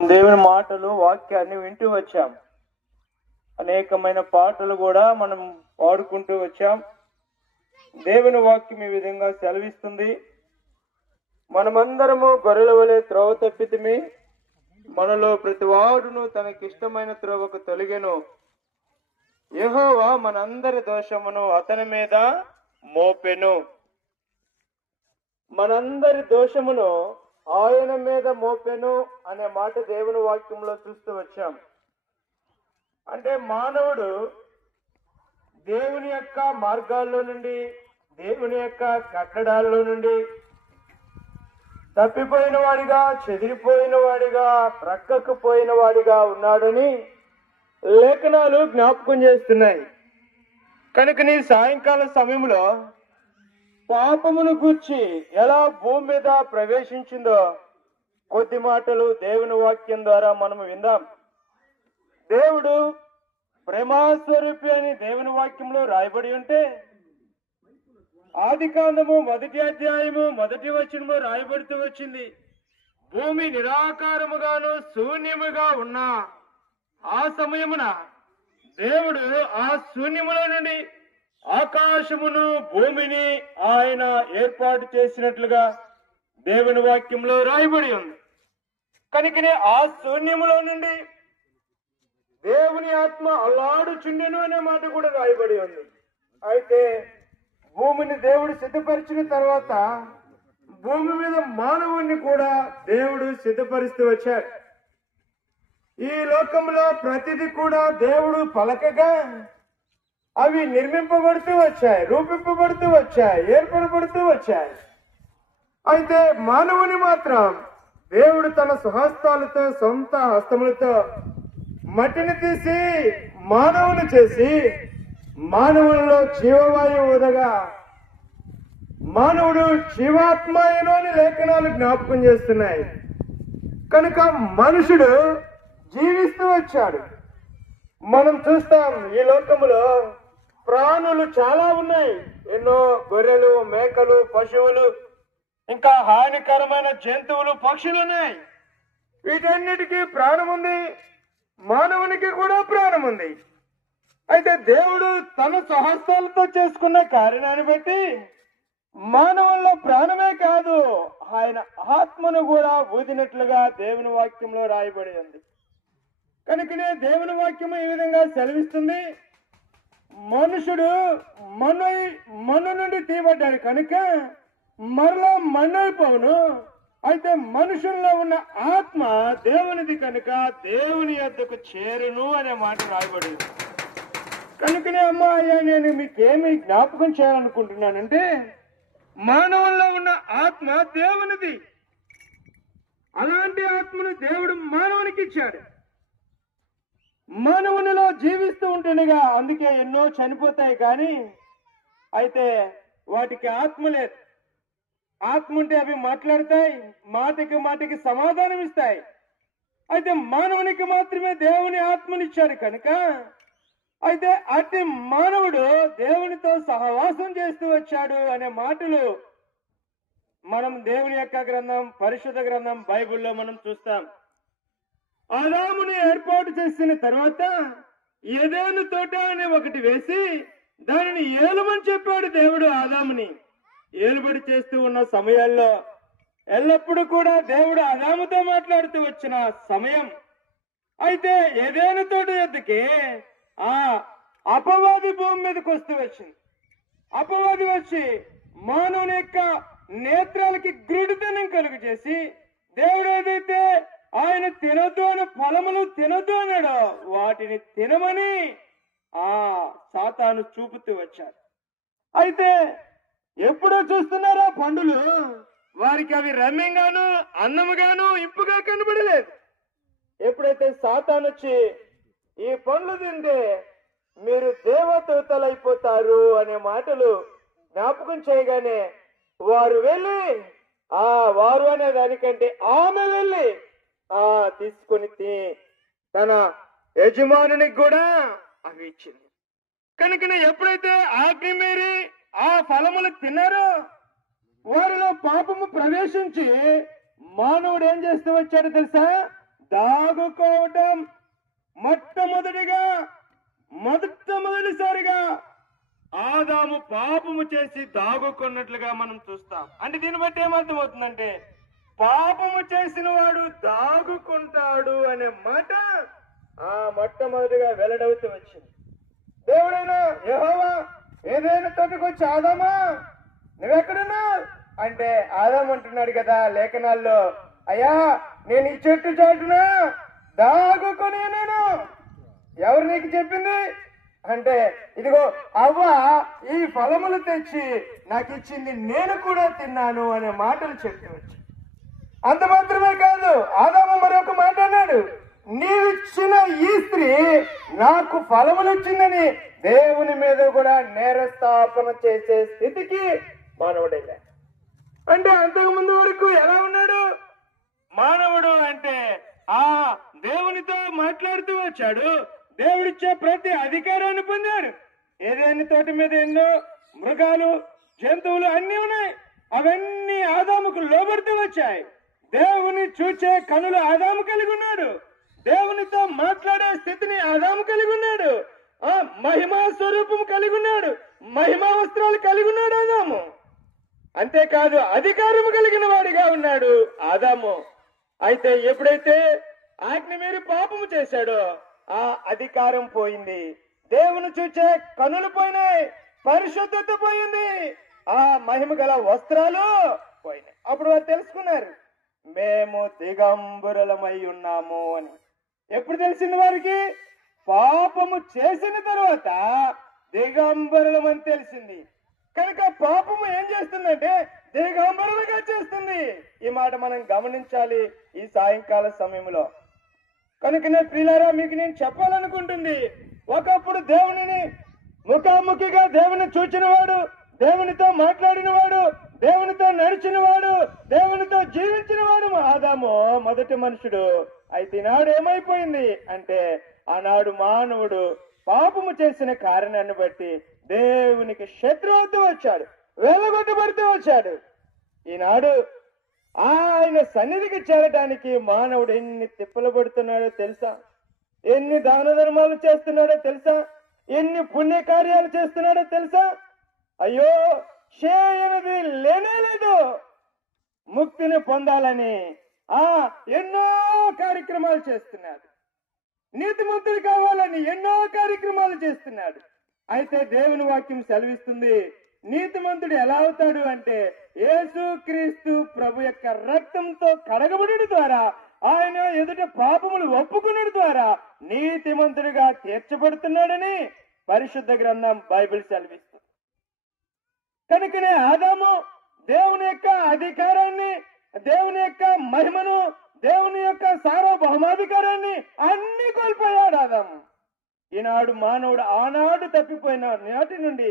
దేవుని మాటలు వాక్యాన్ని వింటూ వచ్చాం. అనేకమైన పాటలు కూడా మనం పాడుకుంటూ వచ్చాం. దేవుని వాక్యం ఈ విధంగా సెలవిస్తుంది, మనమందరము గొర్రెల వలె త్రోవ తప్పితిమి, మనలో ప్రతి వాడును తనకిష్టమైన త్రోవకు తొలగెను, యెహోవా మనందరి దోషమును అతని మీద మోపెను. మనందరి దోషమును ఆయన మీద మోపెను అనే మాట దేవుని వాక్యంలో చూస్తూ వచ్చాం. అంటే మానవుడు దేవుని యొక్క మార్గాల్లో నుండి, దేవుని యొక్క కట్టడాల్లో నుండి తప్పిపోయిన వాడిగా, చెదిరిపోయిన వాడిగా, ప్రక్కకు పోయిన వాడిగా ఉన్నాడని లేఖనాలు జ్ఞాపకం చేస్తున్నాయి. కనుక నీ సాయంకాల సమయంలో పాపమును గూర్చి ఎలా భూమి మీద ప్రవేశించిందో కొద్ది మాటలు దేవుని వాక్యం ద్వారా మనం విందాం. దేవుడు ప్రేమాస్వరూపి అని దేవుని వాక్యంలో రాయబడి ఉంటే, ఆదికాండము 1వ అధ్యాయము 1వ వచనము రాయబడుతూ వచ్చింది, భూమి నిరాకారముగాను శూన్యముగా ఉన్న ఆ సమయమున దేవుడు ఆ శూన్యములో నుండి ఆకాశమును భూమిని ఆయన ఏర్పాటు చేసినట్లుగా దేవుని వాక్యంలో రాయబడి ఉంది. కనుకనే ఆ శూన్యములో నుండి దేవుని ఆత్మ అల్లాడుచుండెను అనే మాట కూడా రాయబడి ఉంది. అయితే భూమిని దేవుడు సిద్ధపరిచిన తర్వాత భూమి మీద మానవుణ్ణి కూడా దేవుడు సిద్ధపరుస్తూ వచ్చాడు. ఈ లోకంలో ప్రతిదీ కూడా దేవుడు పలకగా అవి నిర్మింపబడుతూ వచ్చాయి, రూపింపబడుతూ వచ్చాయి, ఏర్పడబడుతూ వచ్చాయి. అయితే మానవుని మాత్రం దేవుడు తన స్వహస్తాలతో, సొంత హస్తములతో మట్టిని తీసి మానవుని చేసి మానవులలో జీవవాయువు ఊదగా మానవుడు జీవాత్మయను అని లేఖనాలు జ్ఞాపకం చేస్తున్నాయి. కనుక మనుషుడు జీవిస్తూ వచ్చాడు. మనం చూస్తాం, ఈ లోకములో ప్రాణులు చాలా ఉన్నాయి. ఎన్నో గొర్రెలు, మేకలు, పశువులు, ఇంకా హానికరమైన జంతువులు, పక్షులు ఉన్నాయి. వీటన్నిటికీ ప్రాణం ఉంది, మానవునికి కూడా ప్రాణం ఉంది. అయితే దేవుడు తన స్వహస్తాలతో చేసుకున్న కార్యాన్ని బట్టి మానవుల్లో ప్రాణమే కాదు, ఆయన ఆత్మను కూడా ఊదినట్లుగా దేవుని వాక్యంలో రాయబడి ఉంది. కనుకనే దేవుని వాక్యము ఈ విధంగా సెలవిస్తుంది, మనుషుడు మన్ను నుండి తీయబడ్డాడు కనుక మరలా మన్నైపోవును. అయితే మనుషుల్లో ఉన్న ఆత్మ దేవునిది కనుక దేవుని యొద్దకు చేరును అనే మాట రాయబడి. కనుకనే అమ్మా అయ్యా, నేను మీకేమి జ్ఞాపకం చేయాలనుకుంటున్నానంటే, మానవుల్లో ఉన్న ఆత్మ దేవునిది. అలాంటి ఆత్మను దేవుడు మానవునికి ఇచ్చాడు. మానవునిలో జీవిస్తూ ఉంటుండగా అందుకే ఎన్నో చనిపోతాయి, కానీ అయితే వాటికి ఆత్మ లేదు. ఆత్మ ఉంటే అవి మాట్లాడతాయి, మాటకి సమాధానం ఇస్తాయి. అయితే మానవునికి మాత్రమే దేవుని ఆత్మనిచ్చాడు కనుక అయితే అట్టి మానవుడు దేవునితో సహవాసం చేస్తూ వచ్చాడు అనే మాటలు మనం దేవుని యొక్క గ్రంథం, పరిశుద్ధ గ్రంథం బైబిల్లో మనం చూస్తాం. ఆదాముని ఏర్పాటు చేసిన తర్వాత ఏదెను తోట అనే ఒకటి వేసి దానిని ఏలుమని చెప్పాడు దేవుడు ఆదాముని. ఏలుబడి చేస్తూ ఉన్న సమయాల్లో ఎల్లప్పుడూ కూడా దేవుడు ఆదాముతో మాట్లాడుతూ వచ్చిన సమయం. అయితే ఏదెను తోట యొద్దకి ఆ అపవాది భూమి మీదకి వస్తూ వచ్చింది. అపవాది వచ్చి మానవుని యొక్క నేత్రాలకి గ్రుడితనం కలుగు చేసి, దేవుడు ఏదైతే ఆయన తినొద్దు అని ఫలములు తినొద్దు అన్నాడో వాటిని తినమని ఆ సాతాను చూపుతూ వచ్చాడు. అయితే ఎప్పుడో చూస్తున్నారా పండులు, వారికి అవి రమ్యంగాను, అన్నముగాను, ఇంపుగా కనబడలేదు. ఎప్పుడైతే సాతాను వచ్చి ఈ పండ్లు తింటే మీరు దేవదూతలైపోతారు అనే మాటలు జ్ఞాపకం చేయగానే వారు వెళ్ళి వారు అనే దానికంటే ఆమె వెళ్ళి తీసుకొని తన యజమానునికి కూడా అవి ఇచ్చింది. కనుక ఎప్పుడైతే ఆజ్ఞ మేరీ ఆ ఫలములు తిన్నారో వారిలో పాపము ప్రవేశించి మానవుడు ఏం చేస్తూ వచ్చాడు తెలుసా? దాగుకోవటం మొదటిసారిగా ఆదాము పాపము చేసి దాగుకున్నట్లుగా మనం చూస్తాం. అంటే దీన్ని బట్టి ఏమర్థమవుతుందంటే పాపము చేసిన వాడు దాగుకుంటాడు అనే మాట మొట్టమొదటిగా వెల్లడవుతూ వచ్చింది. దేవుడైనా యెహోవా ఏదైనా తోటకు వచ్చి ఆదామా నువ్వెక్కడున్నా అంటే ఆదాం అంటున్నాడు కదా లేఖనాల్లో, అయ్యా నేను ఈ చెట్టు చాటున దాగుకొని నేను. ఎవరు నీకు చెప్పింది అంటే ఇదిగో అవ్వ ఈ ఫలములు తెచ్చి నాకు ఇచ్చింది, నేను కూడా తిన్నాను అనే మాటలు చెప్పవచ్చు. అంత మాత్రమే కాదు, ఆదాము మరొక మాట అన్నాడు, నీవిచ్చిన ఈ స్త్రీ నాకు ఫలములు ఇచ్చిందని దేవుని మీద కూడా నేరస్థాపన చేసే స్థితికి మానవుడైనా. అంటే అంతకు ముందు వరకు ఎలా ఉన్నాడు మానవుడు అంటే దేవునితో మాట్లాడుతూ వచ్చాడు, దేవుడిచ్చే ప్రతి అధికారాన్ని పొందాడు. ఏదైనా తోట మీద ఎన్నో మృగాలు జంతువులు అన్ని ఉన్నాయి, అవన్నీ ఆదాముకు లోబడుతూ వచ్చాయి. దేవుని చూచే కనులు ఆదాము కలిగి ఉన్నాడు, దేవునితో మాట్లాడే స్థితిని ఆదాము కలిగి ఉన్నాడు, మహిమా స్వరూపం కలిగి ఉన్నాడు, మహిమా వస్త్రాలు కలిగి ఉన్నాడు ఆదాము. అంతేకాదు అధికారము కలిగిన వాడిగా ఉన్నాడు ఆదాము. అయితే ఎప్పుడైతే ఆజ్ఞ మీరి పాపము చేశాడో ఆ అధికారం పోయింది, దేవుని చూచే కనులు పోయినాయి, పరిశుద్ధత పోయింది, ఆ మహిమ గల వస్త్రాలు పోయినాయి. అప్పుడు వారు తెలుసుకున్నారు మేము దిగంబరులమై ఉన్నాము అని. ఎప్పుడు తెలిసింది వారికి? పాపము చేసిన తర్వాత దిగంబరులమని తెలిసింది. కనుక పాపము ఏం చేస్తుందంటే దిగంబరులుగా చేస్తుంది. ఈ మాట మనం గమనించాలి ఈ సాయంకాల సమయంలో. కనుకనే ప్రియులారా మీకు నేను చెప్పాలనుకుంటుంది, ఒకప్పుడు దేవునిని ముఖాముఖిగా దేవుని చూచిన వాడు, దేవునితో మాట్లాడిన వాడు, దేవునితో నడిచిన వాడు, దేవునితో జీవించిన వాడు ఆదాము మొదటి మనుషుడు. అయితే ఈనాడు ఏమైపోయింది అంటే ఆనాడు మానవుడు పాపము చేసిన కారణాన్ని బట్టి దేవునికి శత్రువుతూ వచ్చాడు, వెలగొట్టబడుతూ వచ్చాడు. ఈనాడు ఆయన సన్నిధికి చేరడానికి మానవుడు ఎన్ని తిప్పలు పడుతున్నాడో తెలుసా? ఎన్ని దాన ధర్మాలు చేస్తున్నాడో తెలుసా? ఎన్ని పుణ్యకార్యాలు చేస్తున్నాడో తెలుసా? అయ్యో చేయనది లేనే లేదు. ముక్తిని పొందాలని ఎన్నో కార్యక్రమాలు చేస్తున్నాడు, నీతిమంతుడు కావాలని ఎన్నో కార్యక్రమాలు చేస్తున్నాడు. అయితే దేవుని వాక్యం సెలవిస్తుంది, నీతిమంతుడు ఎలా అవుతాడు అంటే యేసుక్రీస్తు ప్రభు యొక్క రక్తంతో కడగబడి ద్వారా, ఆయన ఎదుట పాపములు ఒప్పుకునడం ద్వారా నీతిమంతుడిగా తీర్చబడుతున్నాడని పరిశుద్ధ గ్రంథం బైబిల్ సెలవిస్తుంది. కనుకనే ఆదాము దేవుని యొక్క అధికారాన్ని, దేవుని యొక్క మహిమను, దేవుని యొక్క సార్వభౌమాధికారాన్ని అన్ని కోల్పోయాడు ఆదాము. ఈనాడు మానవుడు ఆనాడు తప్పిపోయిన నాటి నుండి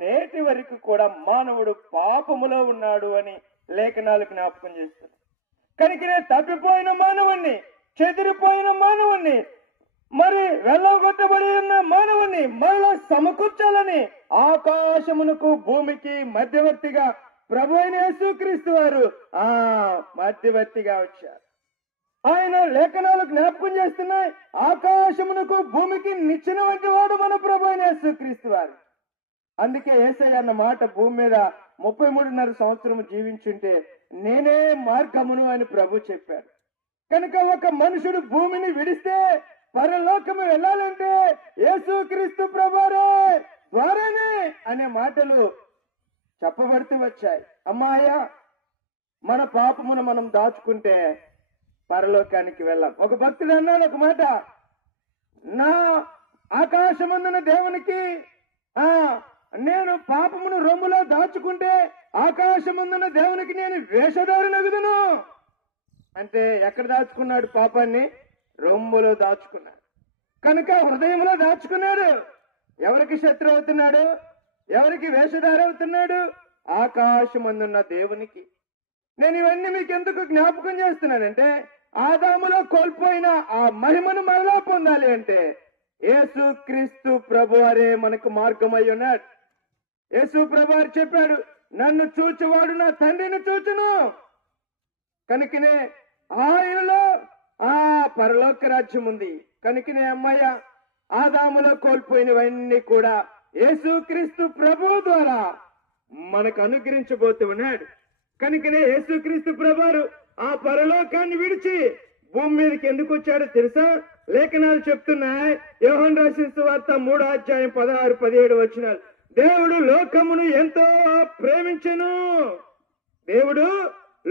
నేటి వరకు కూడా మానవుడు పాపములో ఉన్నాడు అని లేఖనాలు జ్ఞాపకం చేస్తుంది. కనుకనే తప్పిపోయిన మానవుణ్ణి, చెదిరిపోయిన మానవుణ్ణి, మరి వెళ్ళగొట్టబడి ఉన్న మానవుణ్ణి మరలా సమకూర్చాలని ఆకాశమునకు భూమికి మధ్యవర్తిగా ప్రభు అయిన యేసుక్రీస్తు వారు మధ్యవర్తిగా వచ్చారు. ఆయన లేఖనాలు జ్ఞాపకం చేస్తున్నాయి, ఆకాశమునకు భూమికి నిచ్చెన వంటి వాడు మన ప్రభు అయిన యేసుక్రీస్తు వారు. అందుకే యేసయ్య అన్న మాట భూమి మీద 33.5 సంవత్సరం జీవించుంటే నేనే మార్గమును అని ప్రభు చెప్పారు. కనుక ఒక మనుషుడు భూమిని విడిస్తే పరలోకము వెళ్ళాలంటే యేసుక్రీస్తు ప్రభువారే ద్వారానే అనే మాటలు చెప్పబడుతూ వచ్చాయి. అమ్మాయ మన పాపమును మనం దాచుకుంటే పరలోకానికి వెళ్ళాం. ఒక భక్తుడు అన్నాడు ఒక మాట, నా ఆకాశమందున దేవునికి నేను పాపమును రొమ్ములో దాచుకుంటే ఆకాశమందున దేవునికి నేను వేషధారునగుదును. అంటే ఎక్కడ దాచుకున్నాడు పాపాన్ని? రొమ్ములో దాచుకున్నాడు. కనుక హృదయంలో దాచుకున్నాడు. ఎవరికి శత్రు అవుతున్నాడు? ఎవరికి వేషధార అవుతున్నాడు? ఆకాశమందున్న దేవునికి. నేను ఇవన్నీ మీకు ఎందుకు జ్ఞాపకం చేస్తున్నానంటే ఆదాములో కోల్పోయిన ఆ మహిమను మరలా పొందాలి అంటే యేసుక్రీస్తు ప్రభువారే మనకు మార్గమై ఉన్నాడు. యేసు ప్రభువారు చెప్పాడు, నన్ను చూచువాడు నా తండ్రిని చూచును. కనుకనే ఆయనలో ఆ పరలోక రాజ్యం ఉంది. కనుకనే అమ్మాయ ఆదాములో కోల్పోయినవన్నీ కూడా యేసుక్రీస్తు ప్రభు ద్వారా మనకు అనుగ్రహించబోతూ ఉన్నాడు. కనుకనే యేసుక్రీస్తు ప్రభువారు ఆ పరలోకాన్ని విడిచి భూమి మీదకి ఎందుకు వచ్చాడో తెలుసా? లేఖనాలు చెప్తున్నాయి. యోహాను రాసిన సువార్త 3:16-17 వచనాలు. దేవుడు లోకమును ఎంతో ప్రేమించెను. దేవుడు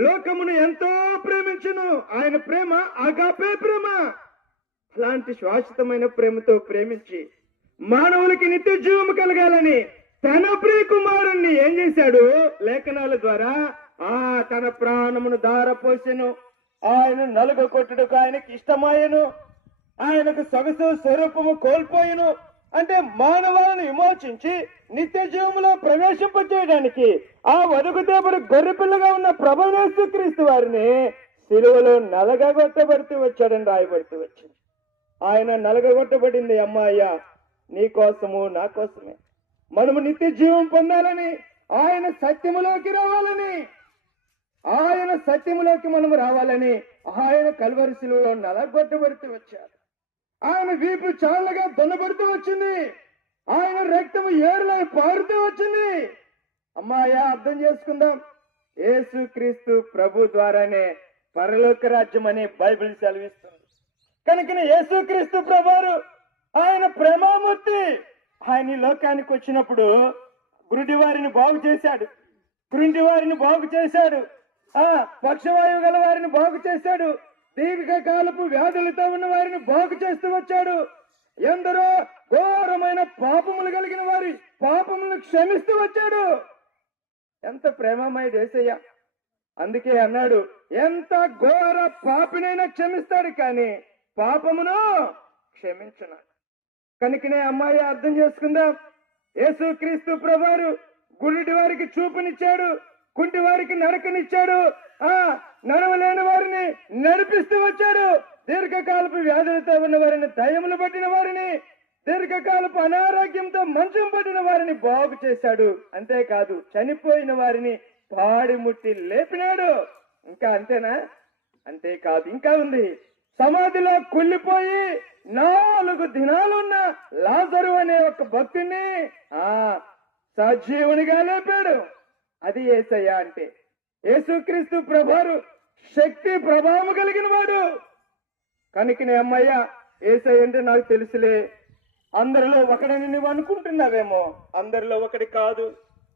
లోకమును ఎంతో ప్రేమించెను. ఆయన ప్రేమ అగాపే ప్రేమ. అలాంటి శాశ్వతమైన ప్రేమతో ప్రేమించి మానవులకి నిత్య జీవము కలగాలని తన ప్రియ కుమారుణ్ణి ఏం చేశాడు? లేఖనాల ద్వారా తన ప్రాణమును ధారపోసెను. ఆయన నలుగ కొట్టుటకు ఆయనకి ఇష్టమాయను. ఆయనకు సొగసు స్వరూపము కోల్పోయెను. అంటే మానవాలను విమోచించి నిత్య జీవములో ప్రవేశింపచేయడానికి ఆ వరుగుదేవుడు గొర్రెపిల్లగా ఉన్న ప్రభువైన యేసుక్రీస్తు వారిని సిలువలో నలగగొట్టబడుతూ వచ్చాడని రాయబడుతూ వచ్చింది. ఆయన నలగగొట్టబడింది అమ్మాయ్య నీ కోసము నా కోసమే. మనము నిత్య జీవం పొందాలని, ఆయన సత్యములోకి రావాలని, ఆయన సత్యములోకి మనము రావాలని ఆయన కల్వరి సిలువలో నలగొట్టబడుతూ వచ్చాడు. ఆయన వీపు చాలగా దున్నబడుతూ వచ్చింది. ఆయన రక్తము ఏరులై పారుతూ వచ్చింది. అమ్మాయ అర్థం చేసుకుందాం. యేసుక్రీస్తు ప్రభు ద్వారానే పరలోక రాజ్యం అనే బైబిల్ సెలవిస్తుంది. కనుక యేసుక్రీస్తు ప్రభువారు ఆయన ప్రేమామూర్తి. ఆయన ఈ లోకానికి వచ్చినప్పుడు గురుడి వారిని బాగు చేశాడు, కుంటి వారిని బాగు చేశాడు, పక్షవాయువు గల వారిని బాగు చేశాడు, దీర్ఘకాలపు వ్యాధులతో ఉన్న వారిని బాగు చేస్తూ వచ్చాడు. ఎందరో ఘోరమైన పాపములు కలిగిన వారి పాపములను క్షమిస్తూ వచ్చాడు. ఎంత ప్రేమమయుడు యేసయ్య. అందుకే అన్నాడు, ఎంత ఘోర పాపినైనా క్షమిస్తాడు కానీ పాపమును క్షమించున్నాడు. కనుకనే అమ్మాయి అర్థం చేసుకుందాం. యేసుక్రీస్తు ప్రభువారు గుడ్డి వారికి చూపునిచ్చాడు, కుంటి వారికి నడకనిచ్చాడు, నడవలేని వారిని నడిపిస్తూ వచ్చాడు. దీర్ఘకాలపు వ్యాధులతో ఉన్న వారిని, దయ్యములు పట్టిన వారిని, దీర్ఘకాలపు అనారోగ్యంతో మంచం పట్టిన వారిని బాగు చేశాడు. అంతేకాదు చనిపోయిన వారిని పాడి ముట్టి లేపినాడు. ఇంకా అంతేనా? అంతేకాదు, ఇంకా ఉంది. సమాధిలో కుళ్ళిపోయి 4 దినాలున్న లాజరు అనే ఒక భక్తుని సజీవునిగా లేపాడు. అది యేసయ్య అంటే. యేసుక్రీస్తు ప్రభువారు శక్తి ప్రభావం కలిగిన వాడు. కనుకనే అమ్మయ్య యేసయ్య అంటే నాకు తెలుసులే, అందరిలో ఒకడని నువ్వు అనుకుంటున్నావేమో. అందరిలో ఒకటి కాదు.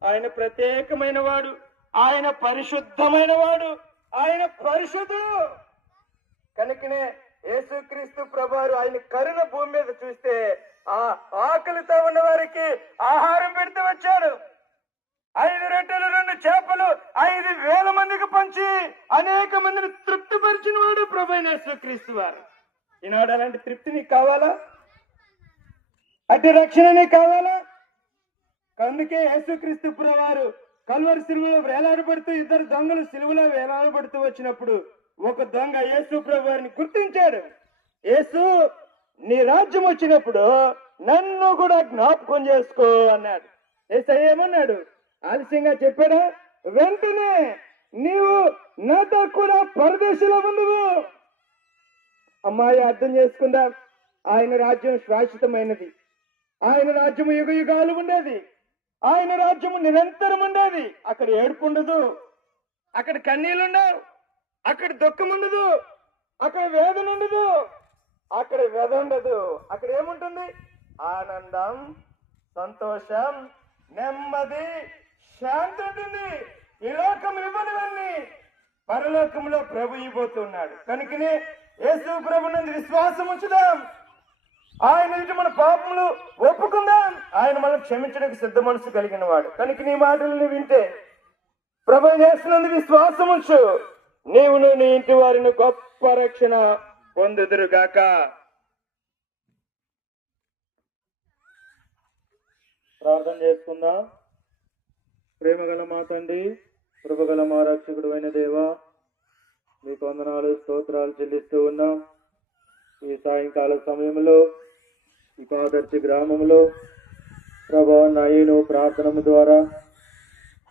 ఆయన ప్రత్యేకమైన వాడు, ఆయన పరిశుద్ధమైన వాడు, ఆయన పరిశుద్ధుడు. కనుకనే యేసుక్రీస్తు ప్రభువారు ఆయన కరుణ భూమి మీద చూస్తే ఆకలితో ఉన్న వారికి ఆహారం పెడుతూ వచ్చాడు. 5 రొట్టెలు 2 చేపలు 5,000 మందికి పంచి అనేక మందిని తృప్తిపరిచిన వాడు ప్రభువైన యేసుక్రీస్తు వారు. ఈనాడు అలాంటి తృప్తి నీకు కావాలా? అట్టి రక్షణ నీకు కావాలా? అందుకే యేసుక్రీస్తు ప్రభువారు కల్వరి సిలువలో వేలాడబడుతూ 2 దొంగలు సిలువలో వేలాడబడుతూ వచ్చినప్పుడు ఒక దొంగ యేసు ప్రభువారిని గుర్తించాడు. యేసు, నీ రాజ్యం వచ్చినప్పుడు నన్ను కూడా జ్ఞాపకం చేసుకో అన్నాడు. యేసయ్య ఏమన్నాడు? ఆలస్యంగా చెప్పాడా? వెంటనే నీవు నాతో కూడా పరదేశంలో ఉండవు. అమ్మాయి అర్థం చేసుకుందా? ఆయన రాజ్యం శాశ్వతమైనది. ఆయన రాజ్యము యుగ యుగాలు ఉండేది. ఆయన రాజ్యము నిరంతరం ఉండేది. అక్కడ ఏడుపు ఉండదు, అక్కడ కన్నీళ్ళు ఉండవు, అక్కడ దుఃఖం ఉండదు, అక్కడ వేదన ఉండదు, అక్కడ వ్యధ ఉండదు. అక్కడ ఏముంటుంది? ఆనందం, సంతోషం, నెమ్మది, శాంతి ఉంటుంది. ఈ లోకం ఇవ్వనివన్నీ పరలోకంలో ప్రభు ఇవ్వబోతున్నాడు. కనుకనే యేసు ప్రభునందు విశ్వాసం ఉంచుదాం. ఆయన నుంచి మన పాపములు ఒప్పుకుందాం. ఆయన మనం క్షమించడానికి సిద్ధ మనసు కలిగిన వాడు. కనుక నీ మాటలను వింటే ప్రభు చేస్తున్నందుకు విశ్వాసం ఉంచు. నీవును నీ ఇంటి వారిని గొప్ప రక్షణ పొందుదురుగాక. ప్రార్థన చేసుకుందాం. ప్రేమగల మా తండ్రి, కృపగల మా రక్షకుడు అయిన దేవా, మీకు వందనాలు స్తోత్రాలు చెల్లిస్తూ ఉన్నాం. ఈ సాయంకాల సమయంలో ఈ కాదర్చి గ్రామంలో ప్రభా నాయను ప్రార్థన ద్వారా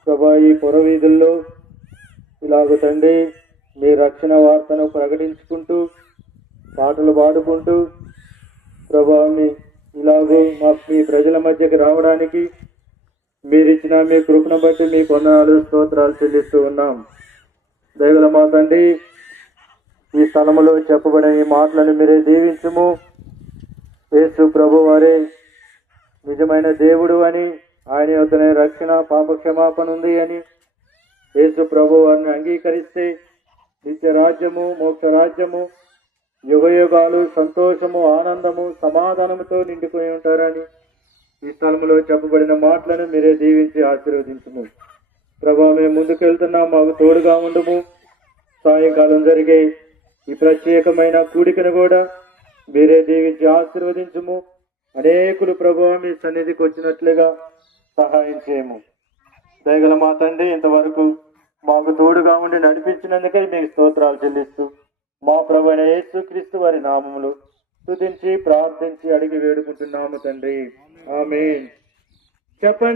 ప్రభా ఈ పురవీధుల్లో ఇలాగ తండ్రి మీ రక్షణ వార్తను ప్రకటించుకుంటూ పాటలు పాడుకుంటూ ప్రభా ఇలాగూ మీ ప్రజల మధ్యకి రావడానికి మీరిచ్చిన మీ కృపను బట్టి మీ వందనాలు స్తోత్రాలు చెల్లిస్తూ ఉన్నాం. దయగల మా తండ్రి, ఈ స్థలములో చెప్పబడిన ఈ మాటలను మీరే దీవించుము. యేసు ప్రభు వారే నిజమైన దేవుడు అని, ఆయన యొద్దనే రక్షణ పాప క్షమాపణ ఉంది అని యేసు ప్రభు వారిని అంగీకరిస్తే నిత్య రాజ్యము, మోక్ష రాజ్యము, యుగయుగాలు సంతోషము, ఆనందము, సమాధానముతో నిండిపోయి ఉంటారని ఈ స్థలంలో చెప్పబడిన మాటలను మీరే దీవించి ఆశీర్వదించుము. ప్రభా, మేము ముందుకు వెళ్తున్నాం, మాకు తోడుగా ఉండుము. సాయంకాలం జరిగే ఈ ప్రత్యేకమైన కూడికను కూడా మీరే దీవించి ఆశీర్వదించుము. అనేకులు ప్రభా మీ సన్నిధికి వచ్చినట్లుగా సహాయం చేయము. దయగల మా తండ్రి, ఇంతవరకు మాకు తోడుగా ఉండి నడిపించినందుకే మీకు స్తోత్రాలు చెల్లిస్తూ మా ప్రభువైన యేసుక్రీస్తు వారి నామములో స్తుతించి ప్రార్థించి అడిగి వేడుకుంటున్నాము తండ్రి. ఆమేన్. చెప్పండి.